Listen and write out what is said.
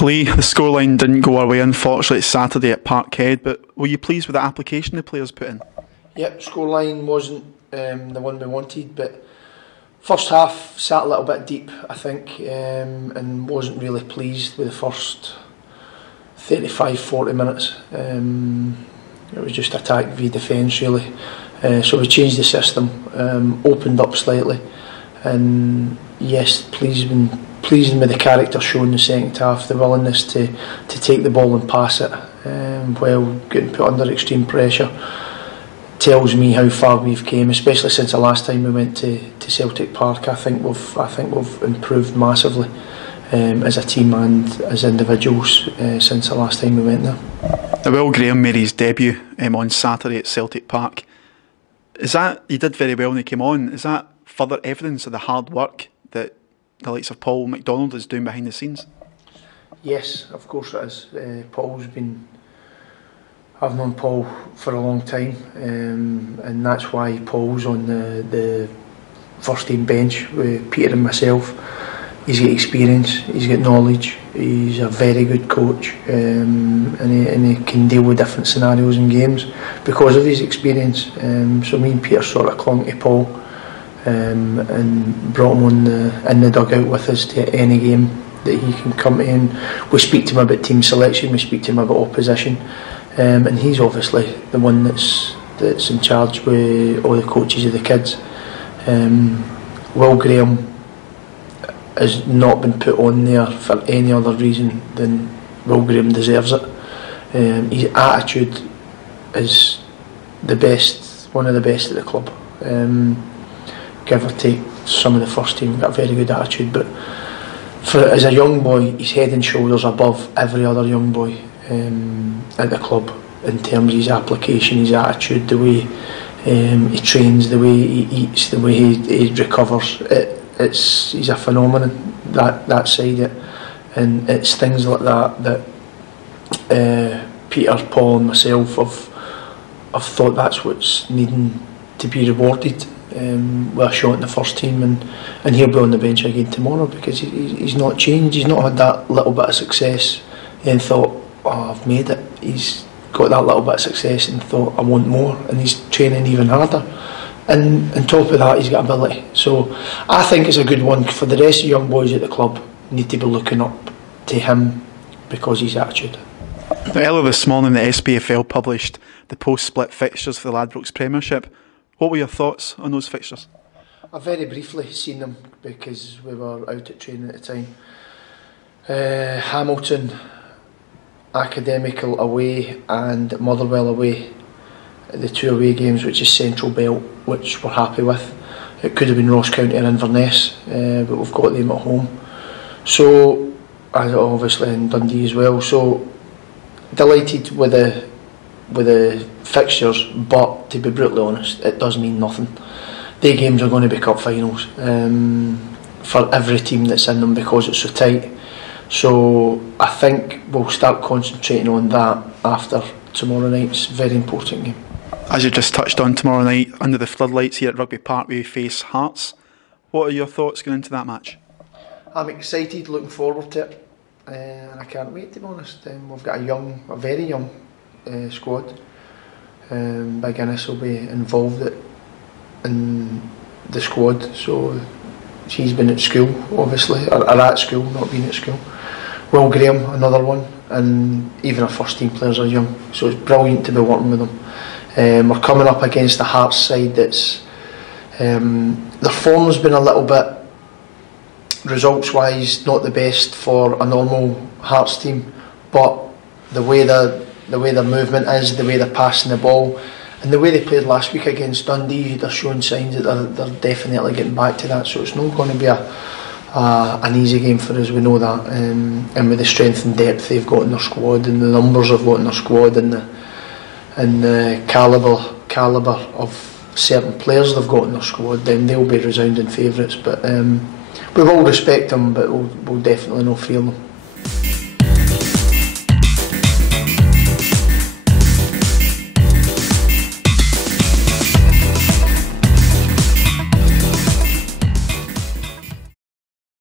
Lee, the scoreline didn't go our way, unfortunately, it's Saturday at Parkhead, but were you pleased with the application the players put in? Yep, scoreline wasn't the one we wanted, but first half sat a little bit deep, I think, and wasn't really pleased with the first 35-40 minutes. It was just attack v defence, really. So we changed the system, opened up slightly, and yes, pleasing with the character shown in the second half, the willingness to take the ball and pass it while getting put under extreme pressure, tells me how far we've came, especially since the last time we went to Celtic Park. I think we've improved massively as a team and as individuals since the last time we went there. Now, Will Graham made his debut on Saturday at Celtic Park. He did very well when he came on. Is that further evidence of the hard work that the likes of Paul McDonald is doing behind the scenes? Yes, of course it is. I've known Paul for a long time, and that's why Paul's on the first team bench with Peter and myself. He's got experience, he's got knowledge, he's a very good coach, and he can deal with different scenarios in games because of his experience. So me and Peter sort of clung to Paul and brought him on in the dugout with us to any game that he can come to. And we speak to him about team selection, we speak to him about opposition, and he's obviously the one that's in charge with all the coaches of the kids. Will Graham has not been put on there for any other reason than Will Graham deserves it. His attitude is the best, one of the best at the club. Give or take some of the first team, got a very good attitude, but as a young boy, he's head and shoulders above every other young boy at the club in terms of his application, his attitude, the way he trains, the way he eats, the way he recovers. He's a phenomenon, that side of it, and it's things like that Peter, Paul and myself have thought that's what's needing to be rewarded with a shot in the first team, and he'll be on the bench again tomorrow because he's not changed. He's not had that little bit of success and thought, oh, I've made it. He's got that little bit of success and thought, I want more, and he's training even harder. And on top of that, he's got ability. So I think it's a good one for the rest of the young boys at the club. Need to be looking up to him because of his attitude. Now, earlier this morning, the SPFL published the post-split fixtures for the Ladbrokes Premiership. What were your thoughts on those fixtures? I very briefly seen them because we were out at training at the time. Hamilton, Academical away and Motherwell away. The two away games, which is Central Belt, which we're happy with. It could have been Ross County or Inverness, but we've got them at home. So, obviously in Dundee as well. So, delighted with the fixtures, but to be brutally honest, it does mean nothing. Their games are going to be cup finals for every team that's in them because it's so tight. So, I think we'll start concentrating on that after tomorrow night's very important game. As you just touched on, tomorrow night, under the floodlights here at Rugby Park, we face Hearts. What are your thoughts going into that match? I'm excited, looking forward to it, and I can't wait, to be honest. We've got a very young squad. Big Innes will be involved in the squad, so he's been at school, obviously, or at school, not been at school. Will Graham, another one, and even our first team players are young, so it's brilliant to be working with them. We're coming up against the Hearts side that's their form's been a little bit, results wise, not the best for a normal Hearts team, but the way their movement is, the way they're passing the ball, and the way they played last week against Dundee, they're showing signs that they're definitely getting back to that. So it's not going to be an easy game for us, we know that, and with the strength and depth they've got in their squad, and the numbers they've got in their squad, and the calibre of certain players they've got in their squad, then they'll be resounding favourites. But we will respect them, but we'll definitely not fear them.